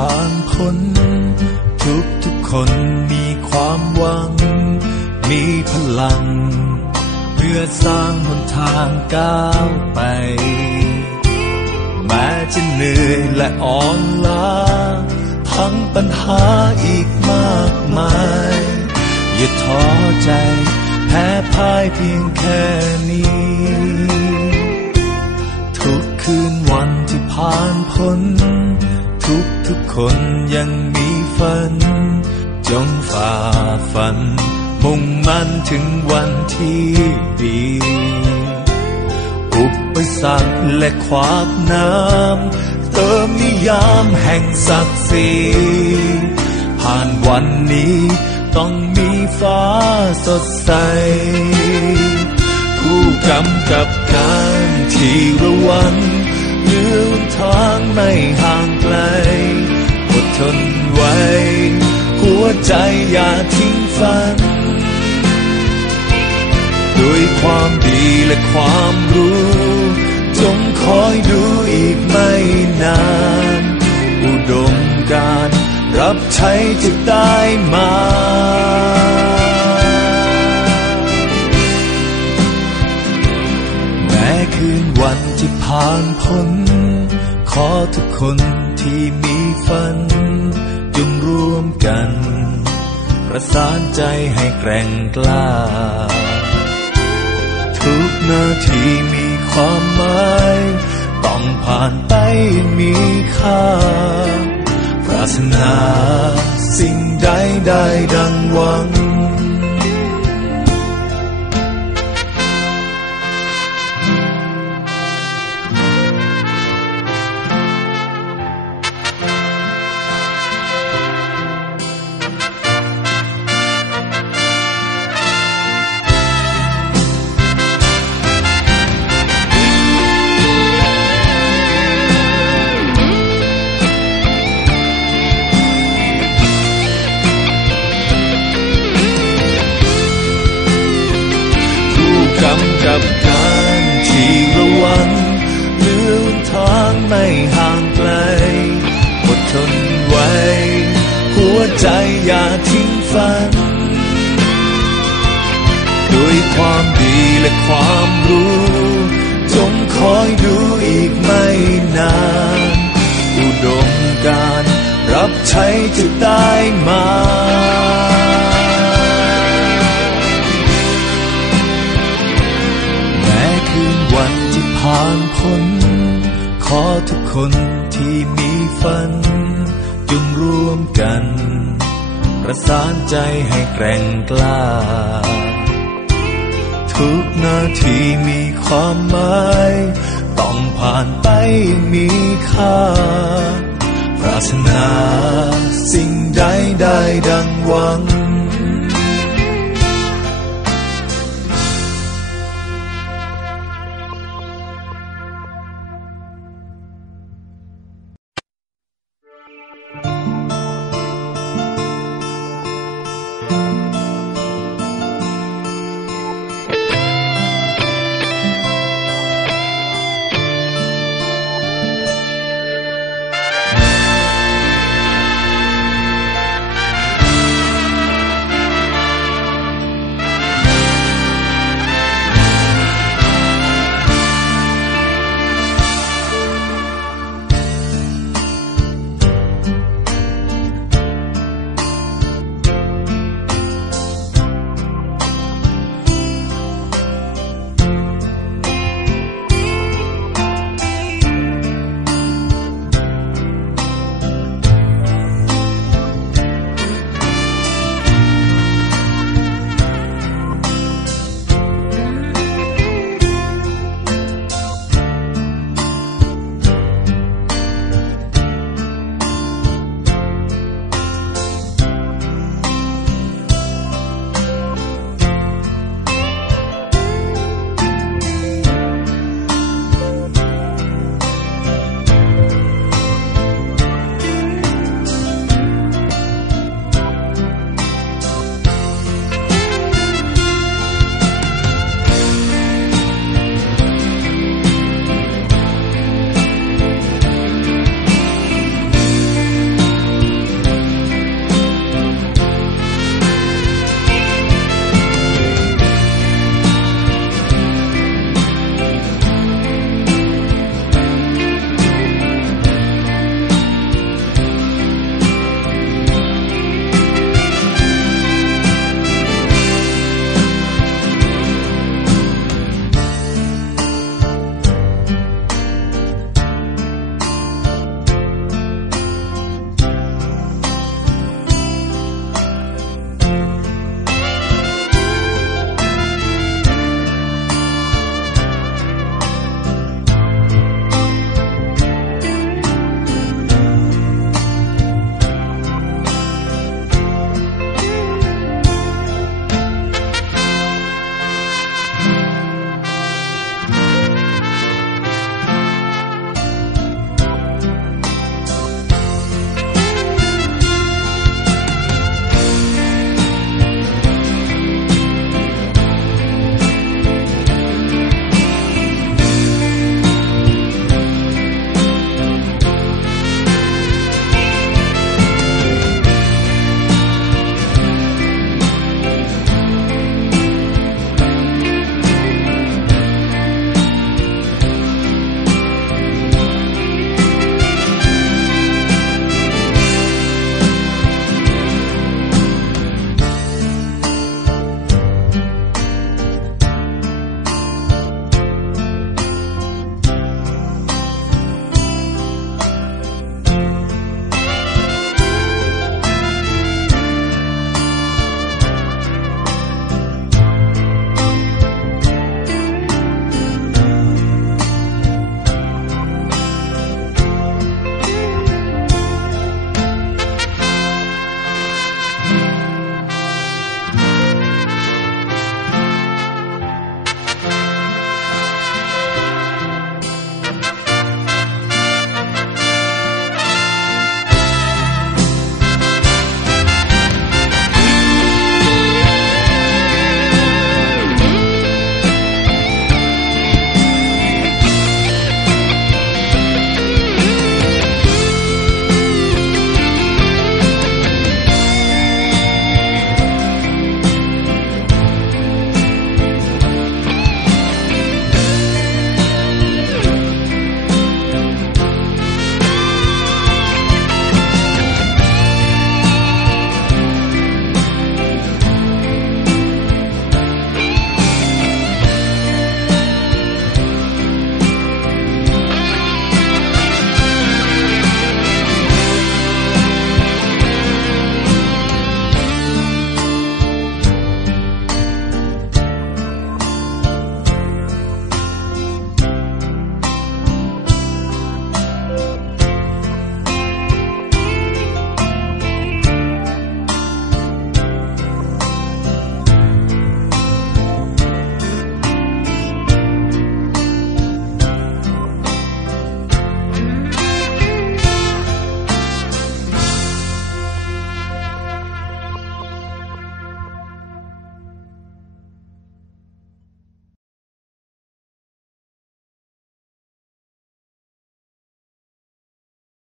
ผ่านพ้นทุกทุกคนมีความหวัง มีพลัง เพื่อสร้างหนทางก้าวไป แม้จะเหนื่อยและอ่อนล้า ทั้งปัญหาอีกมากมาย อย่าท้อใจแพ้พ่ายเพียงแค่นี้ ทุกคืนวันที่ผ่านพ้น คนยังมีฝัน จงฝ่าฟัน มุ่งมั่นถึงวันที่ดี อุปสรรคและขวากน้ำเติมนิยามแห่งศักดิ์ศรีผ่านวันนี้ต้องมีฟ้าสดใสผู้กำกับการที่ระวันเลือนทางไม่ห่า อย่าทิ้งฝัน ด้วยความดีและความรู้ จงคอยดูอีกไม่นาน อุดมการรับใช้จะได้มาแม้คืนวันที่ผ่านพ้น ขอทุกคนที่มีฝัน จงร่วมกัน ประสานใจให้แกร่งกล้า ทุกนาทีมีความหมายต้องผ่านไปมีค่า ปรารถนาสิ่งใดได้ดังหวัง กับการที่ระวังเลือนทางไม่ห่างไกลอดทนไว้ หัวใจอย่าทิ้งฝัน ด้วยความดีและความรู้ จงคอยดูอีกไม่นาน อุดมการรับใช้จะได้มา ผ่านพ้นขอทุกคนที่มีฝันจงร่วมกัน ประสานใจให้แกร่งกล้า ทุกนาทีมีความหมาย ต้องผ่านไปมีค่า ปรารถนาสิ่งใดได้ดังหวัง